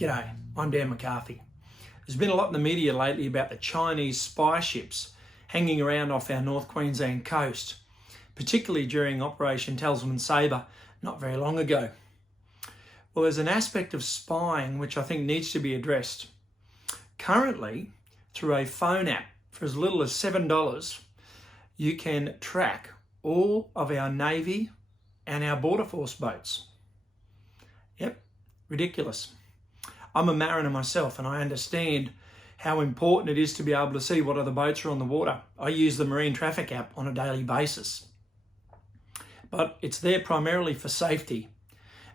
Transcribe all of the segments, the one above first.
G'day, I'm Dan McCarthy. There's been a lot in the media lately about the Chinese spy ships hanging around off our North Queensland coast, particularly during Operation Tasman Sabre not very long ago. Well, there's an aspect of spying which I think needs to be addressed. Currently, through a phone app for as little as $7, you can track all of our Navy and our Border Force boats. Yep, ridiculous. I'm a mariner myself and I understand how important it is to be able to see what other boats are on the water. I use the Marine Traffic app on a daily basis. But it's there primarily for safety.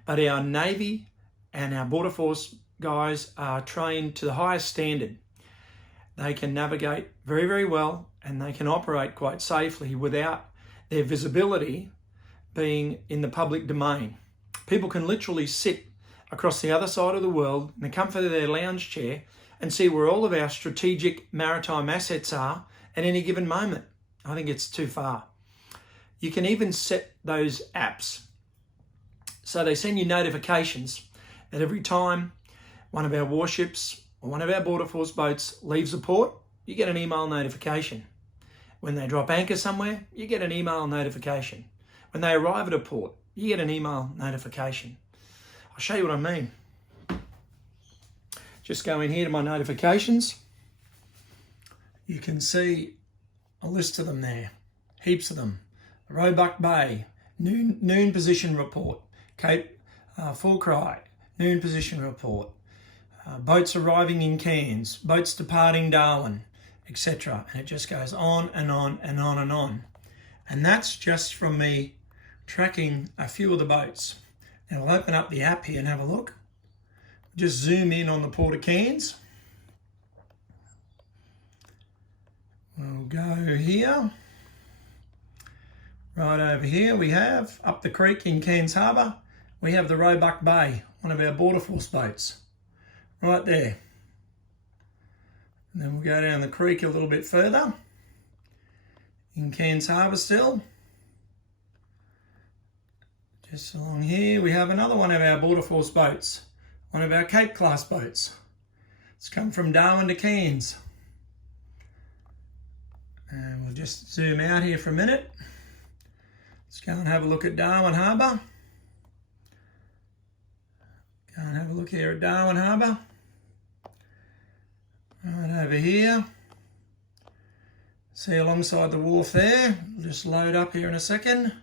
But our Navy and our Border Force guys are trained to the highest standard. They can navigate very, very well and they can operate quite safely without their visibility being in the public domain. People can literally sit across the other side of the world in the comfort of their lounge chair and see where all of our strategic maritime assets are at any given moment. I think it's too far. You can even set those apps so they send you notifications that every time one of our warships or one of our Border Force boats leaves a port, you get an email notification. When they drop anchor somewhere, you get an email notification. When they arrive at a port, you get an email notification. I'll show you what I mean. Just go in here to my notifications. You can see a list of them there, heaps of them. Roebuck Bay, noon position report. Cape Fulcry, noon position report. Boats arriving in Cairns, boats departing Darwin, etc. And it just goes on and on and on and on. And that's just from me tracking a few of the boats. Now I'll open up the app here and have a look. Just zoom in on the Port of Cairns. We'll go here. Right over here we have, up the creek in Cairns Harbour, we have the Roebuck Bay, one of our Border Force boats. Right there. And then we'll go down the creek a little bit further. In Cairns Harbour still. Just along here we have another one of our Border Force boats, one of our Cape class boats. It's come from Darwin to Cairns. And we'll just zoom out here for a minute. Let's go and have a look at Darwin Harbour. Go and have a look here at Darwin Harbour. Right over here. See alongside the wharf there. We'll just load up here in a second.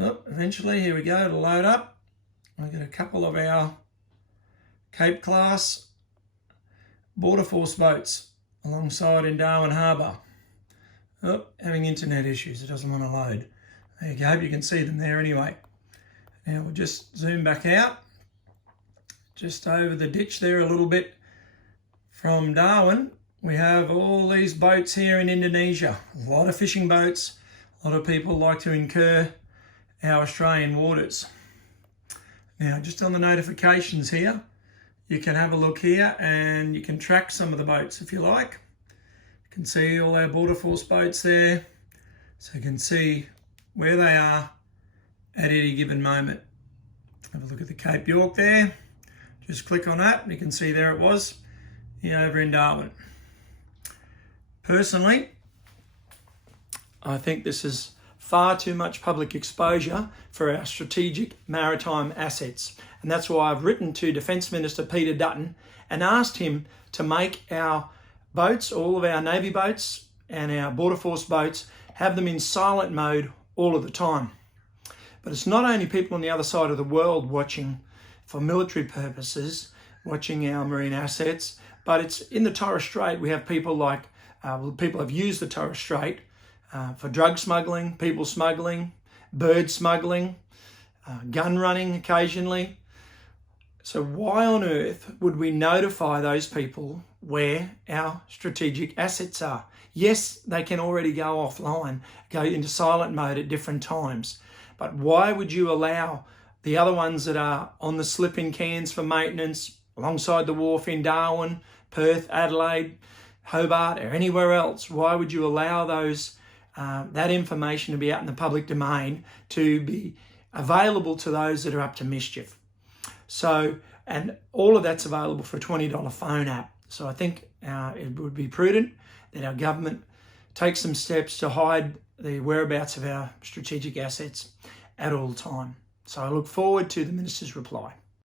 Oh, eventually, here we go, it'll load up. We've got a couple of our Cape class Border Force boats alongside in Darwin Harbour. Oh, having internet issues, it doesn't want to load. There you go, hope you can see them there anyway. Now we'll just zoom back out, just over the ditch there a little bit from Darwin. We have all these boats here in Indonesia. A lot of fishing boats. A lot of people like to incur our Australian waters. Now, just on the notifications here, you can have a look here and you can track some of the boats if you like. You can see all our Border Force boats there. So you can see where they are at any given moment. Have a look at the Cape York there. Just click on that and you can see there it was, here over in Darwin. Personally, I think this is far too much public exposure for our strategic maritime assets. And that's why I've written to Defence Minister Peter Dutton and asked him to make our boats, all of our Navy boats and our Border Force boats, have them in silent mode all of the time. But it's not only people on the other side of the world watching for military purposes, watching our marine assets, but it's in the Torres Strait. We have people like, people have used the Torres Strait for drug smuggling, people smuggling, bird smuggling, gun running occasionally. So why on earth would we notify those people where our strategic assets are? Yes, they can already go offline, go into silent mode at different times, but why would you allow the other ones that are on the slip in Cairns for maintenance, alongside the wharf in Darwin, Perth, Adelaide, Hobart, or anywhere else? Why would you allow those that information to be out in the public domain to be available to those that are up to mischief? So, and all of that's available for a $20 phone app. So I think it would be prudent that our government takes some steps to hide the whereabouts of our strategic assets at all time. So I look forward to the Minister's reply.